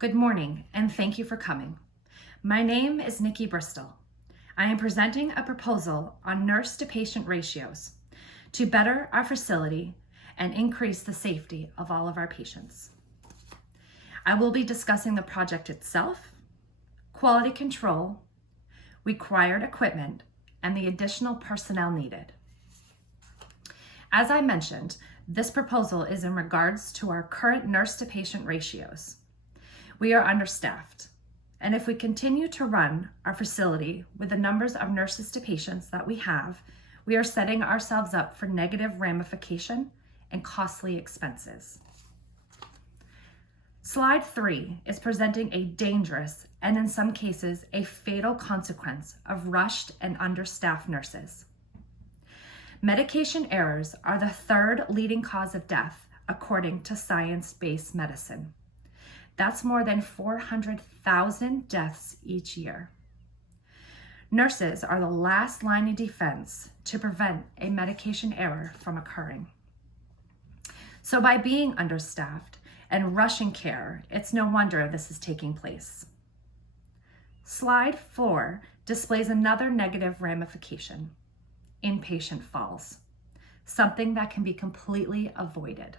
Good morning, and thank you for coming. My name is Nikki Bristol. I am presenting a proposal on nurse-to-patient ratios to better our facility and increase the safety of all of our patients. I will be discussing the project itself, quality control, required equipment, and the additional personnel needed. As I mentioned, this proposal is in regards to our current nurse-to-patient ratios. We are understaffed, and if we continue to run our facility with the numbers of nurses to patients that we have, we are setting ourselves up for negative ramification and costly expenses. Slide 3 is presenting a dangerous and in some cases a fatal consequence of rushed and understaffed nurses. Medication errors are the third leading cause of death according to science-based medicine. That's more than 400,000 deaths each year. Nurses are the last line of defense to prevent a medication error from occurring. So by being understaffed and rushing care, it's no wonder this is taking place. Slide 4 displays another negative ramification: inpatient falls, something that can be completely avoided.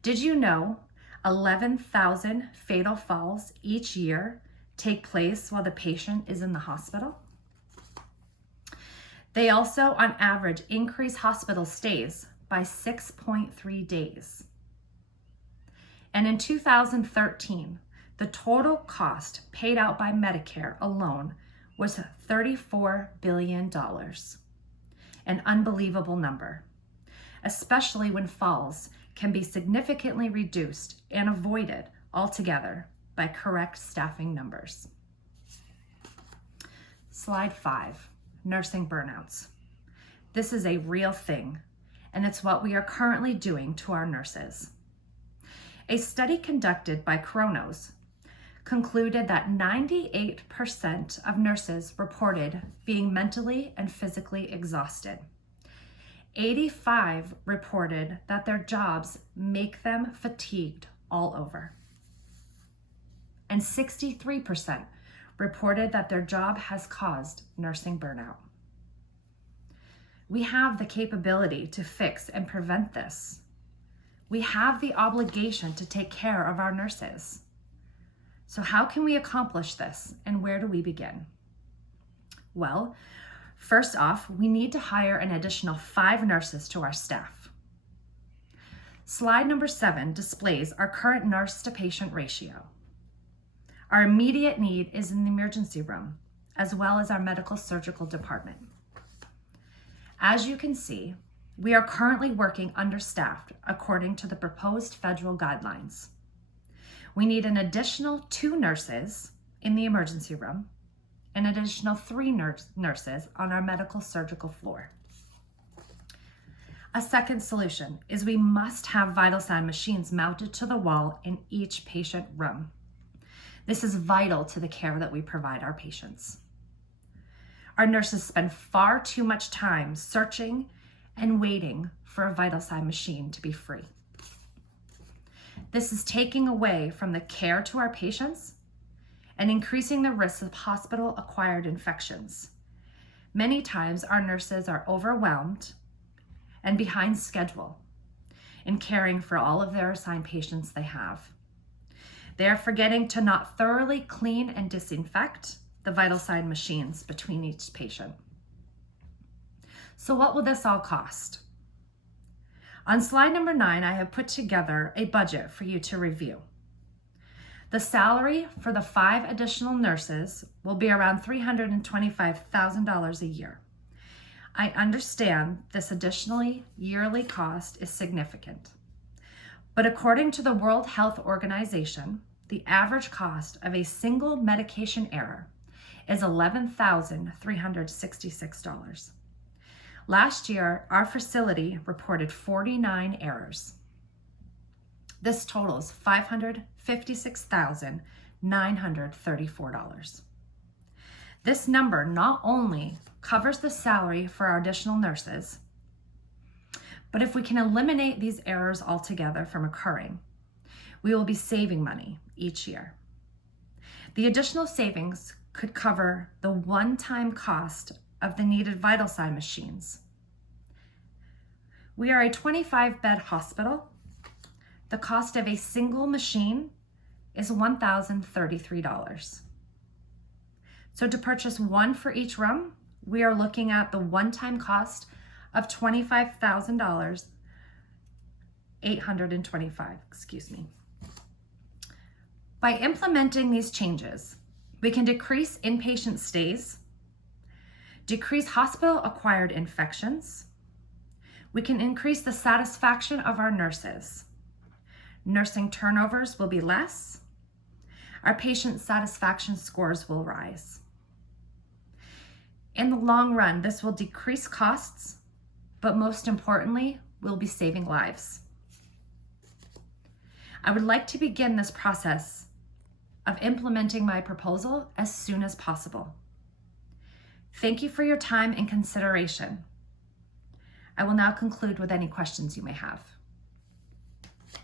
Did you know 11,000 fatal falls each year take place while the patient is in the hospital? They also, on average, increase hospital stays by 6.3 days. And in 2013, the total cost paid out by Medicare alone was $34 billion, an unbelievable number, especially when falls can be significantly reduced and avoided altogether by correct staffing numbers. Slide 5, nursing burnouts. This is a real thing, and it's what we are currently doing to our nurses. A study conducted by Kronos concluded that 98% of nurses reported being mentally and physically exhausted. 85% reported that their jobs make them fatigued all over. And 63% reported that their job has caused nursing burnout. We have the capability to fix and prevent this. We have the obligation to take care of our nurses. So how can we accomplish this, and where do we begin? Well, first off, we need to hire an additional 5 nurses to our staff. Slide number 7 displays our current nurse-to-patient ratio. Our immediate need is in the emergency room, as well as our medical surgical department. As you can see, we are currently working understaffed according to the proposed federal guidelines. We need an additional 2 nurses in the emergency room, an additional 3 nurses on our medical surgical floor. A second solution is we must have vital sign machines mounted to the wall in each patient room. This is vital to the care that we provide our patients. Our nurses spend far too much time searching and waiting for a vital sign machine to be free. This is taking away from the care to our patients and increasing the risk of hospital-acquired infections. Many times our nurses are overwhelmed and behind schedule in caring for all of their assigned patients they have. They are forgetting to not thoroughly clean and disinfect the vital sign machines between each patient. So what will this all cost? On slide number 9, I have put together a budget for you to review. The salary for the 5 additional nurses will be around $325,000 a year. I understand this additionally yearly cost is significant, but according to the World Health Organization, the average cost of a single medication error is $11,366. Last year, our facility reported 49 errors. This totals $556,934. This number not only covers the salary for our additional nurses, but if we can eliminate these errors altogether from occurring, we will be saving money each year. The additional savings could cover the one-time cost of the needed vital sign machines. We are a 25-bed hospital. The cost of a single machine is $1,033. So to purchase one for each room, we are looking at the one-time cost of $25,000, $825, excuse me. By implementing these changes, we can decrease inpatient stays, decrease hospital-acquired infections. We can increase the satisfaction of our nurses. Nursing turnovers will be less. Our patient satisfaction scores will rise. In the long run, this will decrease costs, but most importantly, we'll be saving lives. I would like to begin this process of implementing my proposal as soon as possible. Thank you for your time and consideration. I will now conclude with any questions you may have.